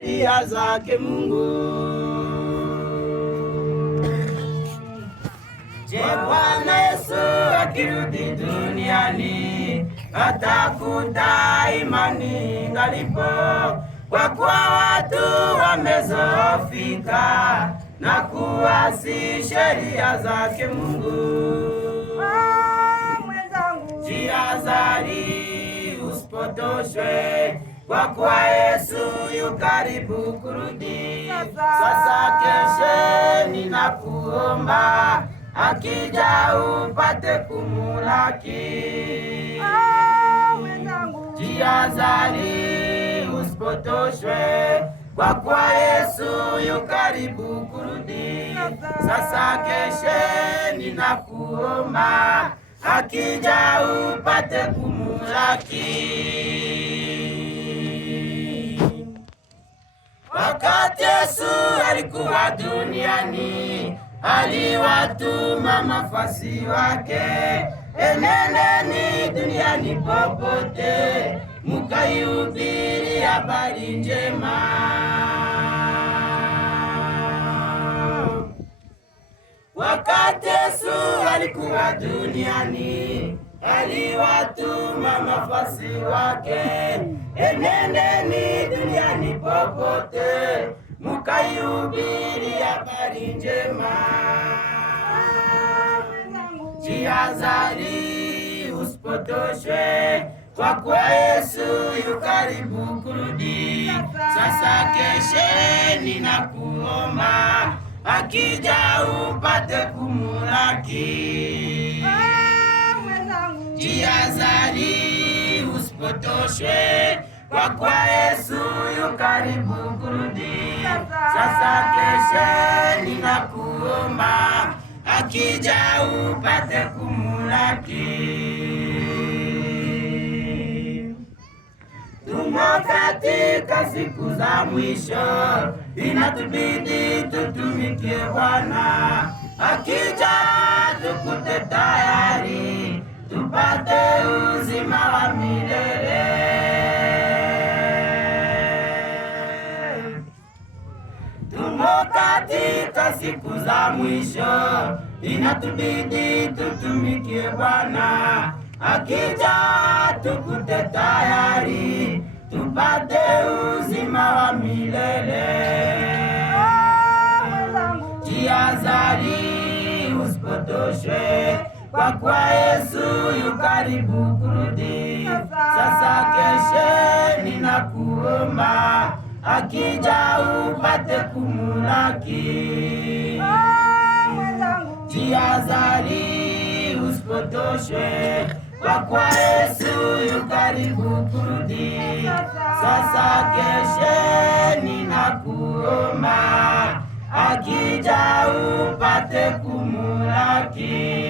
sheria zake Mungu. Je, Bwana Yesu akirudi duniani atakuta imani ngalipo? Kwa kuwa watu wamezoofika na kuasi sheria zake Mungu. Jihadhari usipotoshwe, kwa kuwa Yesu yu karibu kurudi. Sasa kesheni na kuomba, akija upate kumulaki. Jihadhari usipotoshwe, kwa kuwa Yesu yu karibu kurudi. Sasa kesheni na kuomba, akija upate kumulaki. Wakati Yesu alikuwa duniani, aliwatuma mafasi wake, enendeni duniani popote, mkaihubiri habari njema. Wakati Yesu alikuwa duniani, aliwatuma mafasi wake, enendeni duniani popote, mkaihubiri habari njema. Jihadhari usipotoshwe, kwa kuwa Yesu yu karibu kurudi. Sasa kesheni na kuomba, akija upate kumulaki. Jihadhari usipotoshwe, kwa kuwa Yesu yu karibu kurudi. Sasa kesheni na kuomba, akija upate kumulaki. Tumo katika siku za mwisho, inatubidi tutumikie Bwana. Akija tukute tayari, tupate uzima wa milele. Tumo katika siku za mwisho, inatubidi tutumikie Bwana. Akija tukute tayari, tupate uzima wa milele. Jihadhari usipotoshwe, kwa kuwa Yesu yu karibu kurudi. Sasa kesheni na kuomba, akija upate kumulaki. Jihadhari usipotoshwe, kwa kuwa Yesu yu karibu kurudi. Sasa kesheni na kuomba, akija upate kumulaki.